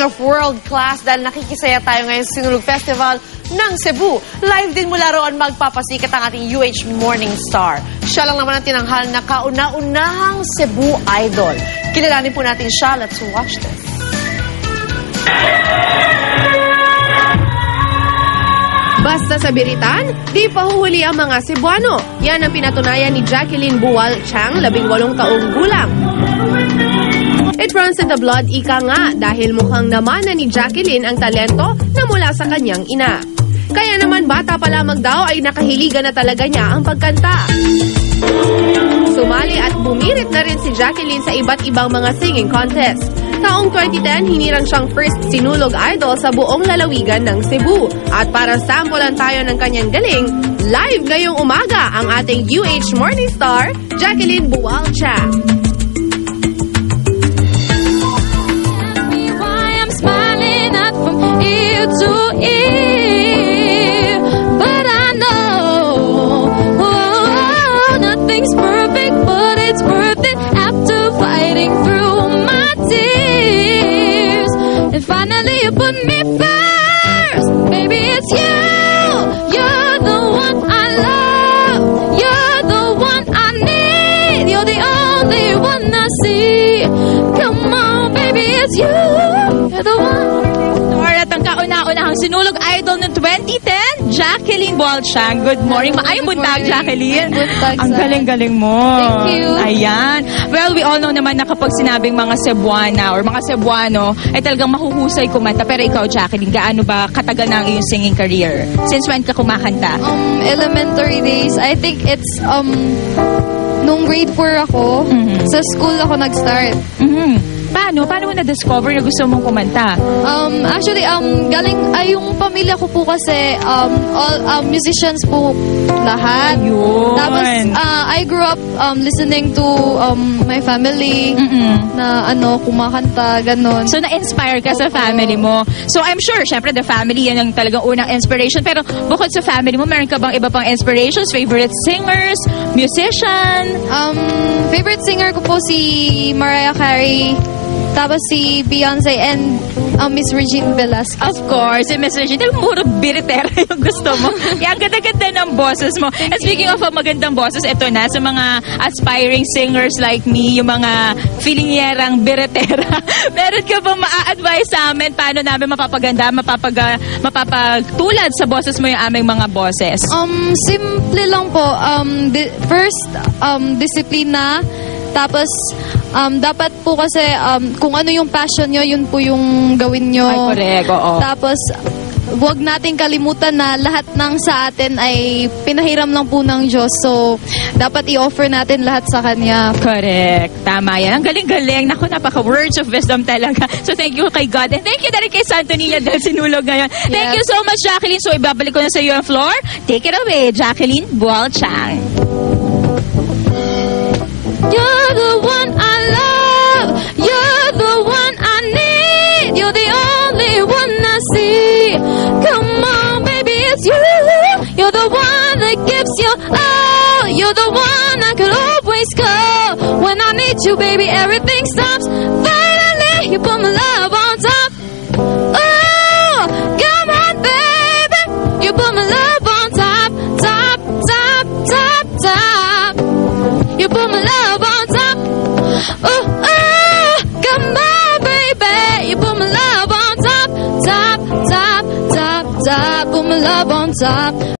Speaking of world-class, dahil nakikisaya tayo ngayon sa Sinulog Festival ng Cebu, live din mula roon magpapasikat ang ating UH Morning Star. Siya lang naman ang tinanghal na kauna-unahang Cebu idol. Kilalanin po natin siya. Let's watch this. Basta sa biritan, di pahuhuli ang mga Cebuano. Yan ang pinatunayan ni Jacqueline Buwal Chang, 18 taong gulang. It runs in the blood, ika nga, dahil mukhang namana ni Jacqueline ang talento na mula sa kanyang ina. Kaya naman bata pa lamang daw ay nakahiligan na talaga niya ang pagkanta. Sumali at bumirit na rin si Jacqueline sa iba't ibang mga singing contest. Taong 2010, hinirang siyang first Sinulog idol sa buong lalawigan ng Cebu. At para sampulan tayo ng kanyang galing, live ngayong umaga ang ating UH Morning Star, Jacqueline Buwal Chang. Finally, you put me first. Baby, it's you. You're the one I love. You're the one I need. You're the only one I see. Come on, baby, it's you. You're the one. At ang kauna-unahang Sinulog idol ng 2010, Jacqueline Buwal Chang. Good morning. Maayong buntag, Jacqueline. Ang galing-galing mo. Thank you. Ayan. Well, we all know naman na kapag sinabing mga Cebuana or mga Cebuano, ay talagang mahuhusay kumanta. Pero ikaw, Jacqueline, gaano ba katagal na ang iyong singing career? Since when ka kumakanta? Elementary days. I think it's nung grade 4 ako, sa school ako nag-start. Paano mo na-discover na gusto mong kumanta? Actually, galing, yung pamilya ko po kasi, all musicians po lahat. Ayun. Tapos, I grew up listening to my family na kumakanta, ganun. So, na-inspire ka sa family mo. So, I'm sure, syempre, the family, yan ang talagang unang inspiration. Pero, bukod sa family mo, meron ka bang iba pang inspirations? Favorite singers? Musician? Favorite singer ko po si Mariah Carey. Tapos si Beyonce and Miss Regine Velasquez. Of course, si Miss Regine. Puro biritera yung gusto mo. Ang ganda-ganda ng boses mo. And speaking of magandang boses, ito na, sa mga aspiring singers like me, yung mga feelingyerang biritera, meron ka bang ma-advise sa amin paano namin mapapaganda, mapapagtulad sa boses mo yung aming mga boses? Simple lang po. First, disiplina. Tapos, dapat po kasi kung ano yung passion nyo, yun po yung gawin nyo. Ay, correct, oo. Tapos, huwag nating kalimutan na lahat ng sa atin ay pinahiram lang po ng Diyos. So, dapat i-offer natin lahat sa Kanya. Correct. Tama yan. Ang galing-galing. Naku, words of wisdom talaga. So, thank you kay God. And thank you na rin kay Santo Niño dahil sinulog ngayon. Yes. Thank you so much, Jacqueline. So, ibabalik ko na sa iyo ang floor. Take it away, Jacqueline Buwal Chang. You're the one I love. You're the one I need. You're the only one I see. Come on, baby, it's you. You're the one that gives you all. You're the one I could always call. When I need you, baby, everything stops. Finally, you put my love on top. Oh, come on, baby. You put my love on top, top, top, top, top. You put my love on top. Oh, oh, come on, baby. You put my love on top, top, top, top, top. Put my love on top.